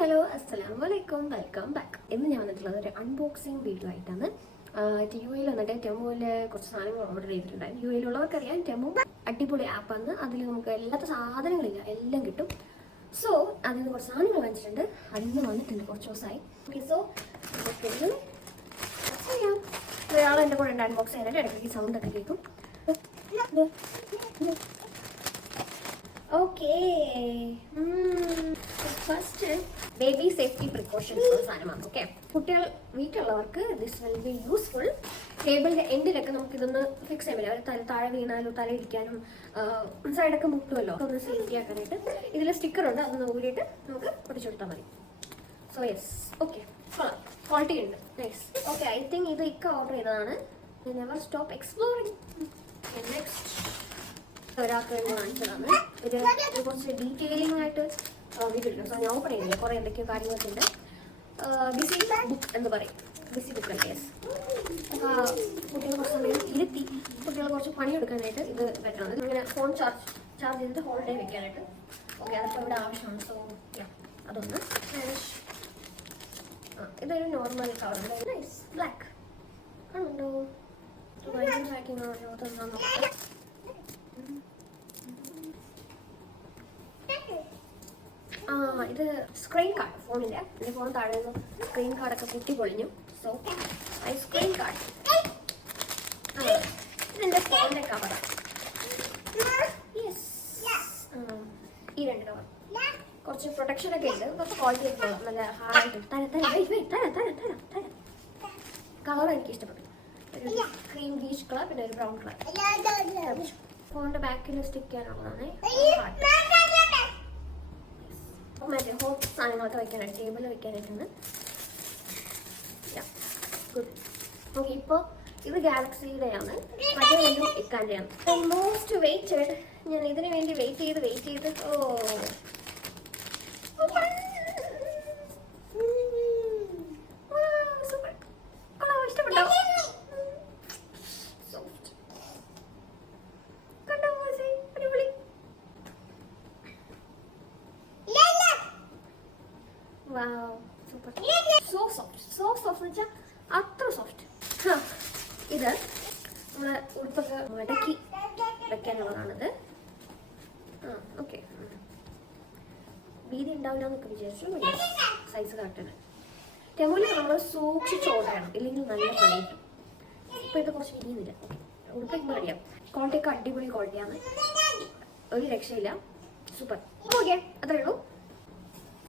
Hello അസ്സലാമലൈക്കും, welcome back. ഇന്ന് ഞാൻ വന്നിട്ടുള്ളത് ഒരു അൺബോക്സിങ് വീഡിയോ ആയിട്ടാണ്. യുഎയിൽ വന്നിട്ട് ടെമുവിൽ കുറച്ച് സാധനങ്ങൾ ഓർഡർ ചെയ്തിട്ടുണ്ടായിരുന്നു. യുഎയിലുള്ളവർക്കറിയാം ടെമു അടിപൊളി ആപ്പാണ്. അതിൽ നമുക്ക് എല്ലാത്ത സാധനങ്ങളില്ല, എല്ലാം കിട്ടും. സോ അതിൽ നിന്ന് കുറച്ച് സാധനങ്ങൾ വാങ്ങിച്ചിട്ടുണ്ട്. അതിന് വന്നിട്ടുണ്ട് കുറച്ച് ദിവസമായി. സോ ചെയ്യാം. ഒരാൾ എൻ്റെ കൂടെ ഉണ്ട് അൺബോക്സ് ചെയ്യാനായിട്ട്. ഇടയ്ക്ക് സൗണ്ട് ഒക്കെ കേൾക്കും. Okay, first baby safety precautions സാധനമാണ്. ഓക്കെ, കുട്ടികൾ വീട്ടിലുള്ളവർക്ക് ദിസ് വിൽ ബി യൂസ്ഫുൾ. ടേബിളിന്റെ എൻഡിലൊക്കെ നമുക്ക് ഇതൊന്ന് ഫിക്സ് ചെയ്യാൻ പറ്റും. അവർ താഴെ വീണാലും തല ഇരിക്കാനും സൈഡൊക്കെ മുട്ടുമല്ലോ, ഒന്ന് സേഫ്റ്റി ആക്കാനായിട്ട് ഇതിൽ സ്റ്റിക്കർ ഉണ്ട്. അതൊന്ന് ഊരിയിട്ട് നമുക്ക് പൊട്ടിച്ചു കൊടുത്താൽ മതി. സോ യെസ്, ഓക്കെ, ക്വാളിറ്റി ഉണ്ട്, നൈസ്. ഓക്കെ, ഐ തിങ്ക് ഇത് ഇക്ക ഓർഡർ ചെയ്തതാണ്. Never stop exploring. നെക്സ്റ്റ് ഒരാൾക്ക് വേണ്ടി വാങ്ങിച്ചതാണ്. ഇത് കുറച്ച് ഡീറ്റെയിലിംഗ് ആയിട്ട് വീട്ടിൽ സോ ഞാൻ ഓപ്പൺ ചെയ്യുന്നില്ല. കുറേ എന്തൊക്കെയോ കാര്യങ്ങളൊക്കെ ഉണ്ട്. ബിസി ബുക്ക് എന്ന് പറയും, ബിസി ബുക്ക് അല്ലേ. യെസ്, കുട്ടികൾ കുറച്ച് സമയം ഇരുത്തി കുട്ടികൾ കുറച്ച് പണിയെടുക്കാനായിട്ട് ഇത് പറ്റണം. ഇങ്ങനെ ഫോൺ ചാർജ് ചെയ്തിട്ട് ഹോൾഡേ വെക്കാനായിട്ട്. ഓക്കെ, അതൊക്കെ ഇവിടെ ആവശ്യമാണ്. സോ അതൊന്ന്. ഇതൊരു നോർമൽ കളർ, നൈസ് ബ്ലാക്ക് ആണുണ്ടോ? പാക്കിംഗ് ആണോ? നോക്കാം. ഇത് സ്ക്രീൻ കാർഡ്, ഫോണിൻ്റെ. എൻ്റെ ഫോൺ താഴെ നിന്ന് സ്ക്രീൻ കാർഡൊക്കെ പൊട്ടി പൊളിഞ്ഞു. So I screen card. ഇതെൻ്റെ ഫോണിൻ്റെ കവറാണ്. യെസ്, ഈ രണ്ട് കവർ കുറച്ച് പ്രൊട്ടക്ഷൻ ഒക്കെ ഉണ്ട്. കുറച്ച് ക്വാളിറ്റി ഒക്കെ നല്ല ഹാർഡായിട്ട്. കളർ എനിക്ക് ഇഷ്ടപ്പെട്ടു. ഒരു ക്രീം ബീച്ച് കളർ, പിന്നെ ഒരു ബ്രൗൺ കളർ. ഫോണിൻ്റെ ബാക്കിൽ സ്റ്റിക്ക് ചെയ്യാനുള്ളതാണ്. മറ്റേ ഹോട്ട് സാധനങ്ങളൊക്കെ വെക്കാനായിട്ട്, ടേബിളിൽ വെക്കാനായിട്ടാണ്. ഗുഡ്. ഓക്കെ, ഇപ്പോൾ ഇത് ഗാലക്സിയുടെയാണ്, മറ്റേ രണ്ടും ഇക്കാൻ്റെയാണ്. Most weighted. ഞാൻ ഇതിന് വേണ്ടി വെയിറ്റ് ചെയ്ത് സൂപ്പർ. ഇഷ്ടപ്പെട്ടോ? വാവ്, സൂപ്പർ. സോ സോഫ്റ്റ് എന്ന് വെച്ചാൽ അത്ര സോഫ്റ്റ്. ഇത് നമ്മളെ ഉടുപ്പൊക്കെ മടക്കി വെക്കാനുള്ളതാണിത്. ഓക്കെ, വീതി ഉണ്ടാവില്ല എന്നൊക്കെ വിചാരിച്ചു. സൈസ് കറക്റ്റാണ്. ടെമുവിൽ നമ്മൾ സൂക്ഷിച്ച് ഓർഡർ ചെയ്യണം, ഇല്ലെങ്കിൽ നല്ല പണി കിട്ടും. ഇപ്പോൾ ഇത് കുറച്ച് വിരിയുന്നില്ല. ഉടുപ്പൊക്കെ അറിയാം. ക്വാളിറ്റി ഒക്കെ അടിപൊളി ക്വാളിറ്റിയാണ്, ഒരു രക്ഷയില്ല. സൂപ്പർ. ഓക്കെ, അത്രേ ഉള്ളൂ.